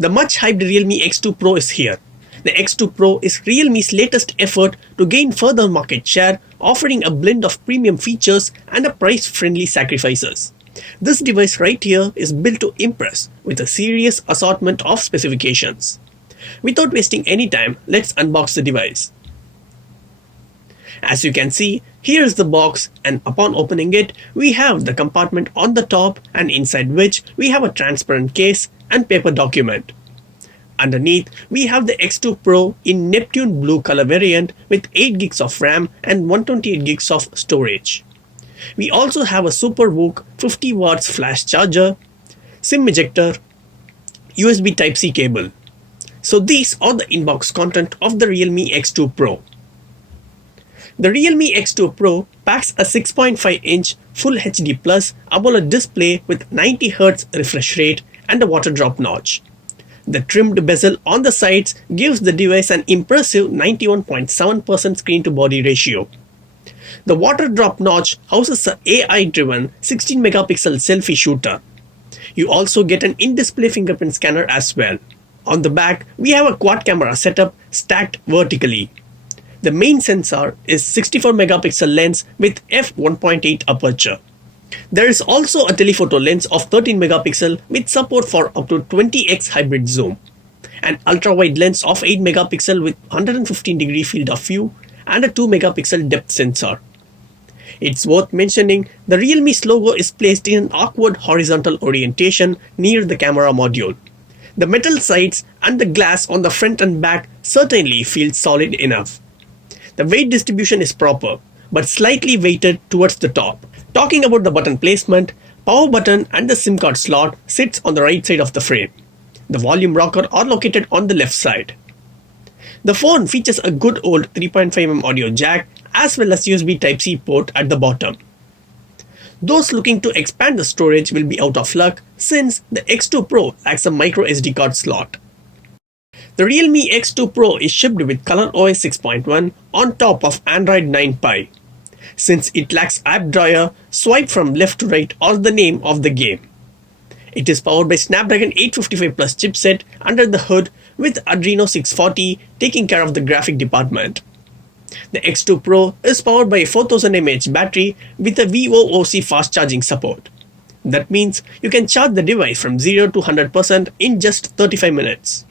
The much hyped Realme X2 Pro is here. The X2 Pro is Realme's latest effort to gain further market share, offering a blend of premium features and a price-friendly sacrifices. This device right here is built to impress with a serious assortment of specifications. Without wasting any time, let's unbox the device. As you can see, here is the box, and upon opening it, we have the compartment on the top, and inside which we have a transparent case and paper document. Underneath, we have the X2 Pro in Neptune blue color variant with 8 gigs of RAM and 128 gigs of storage. We also have a SuperVOOC 50 watts flash charger, SIM ejector, USB Type-C cable. So these are the inbox content of the Realme X2 Pro. The Realme X2 Pro packs a 6.5-inch Full HD Plus AMOLED display with 90Hz refresh rate and a water drop notch. The trimmed bezel on the sides gives the device an impressive 91.7% screen-to-body ratio. The water drop notch houses an AI-driven 16-megapixel selfie shooter. You also get an in-display fingerprint scanner as well. On the back, we have a quad camera setup stacked vertically. The main sensor is 64-megapixel lens with f1.8 aperture. There is also a telephoto lens of 13 megapixel with support for up to 20x hybrid zoom, an ultra-wide lens of 8 megapixel with 115-degree field of view, and a 2 megapixel depth sensor. It's worth mentioning the Realme's logo is placed in an awkward horizontal orientation near the camera module. The metal sides and the glass on the front and back certainly feel solid enough. The weight distribution is proper, but slightly weighted towards the top. Talking about the button placement, power button and the SIM card slot sits on the right side of the frame. The volume rocker are located on the left side. The phone features a good old 3.5mm audio jack as well as USB Type-C port at the bottom. Those looking to expand the storage will be out of luck since the X2 Pro lacks a micro SD card slot. The Realme X2 Pro is shipped with ColorOS 6.1 on top of Android 9 Pie. Since it lacks app drawer, swipe from left to right or the name of the game. It is powered by Snapdragon 855 Plus chipset under the hood with Adreno 640 taking care of the graphic department. The X2 Pro is powered by a 4000 mAh battery with a VOOC fast charging support. That means you can charge the device from 0 to 100% in just 35 minutes.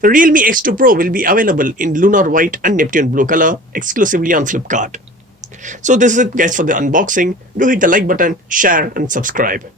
The Realme X2 Pro will be available in Lunar White and Neptune Blue color exclusively on Flipkart. So this is it guys for the unboxing. Do hit the like button, share and subscribe.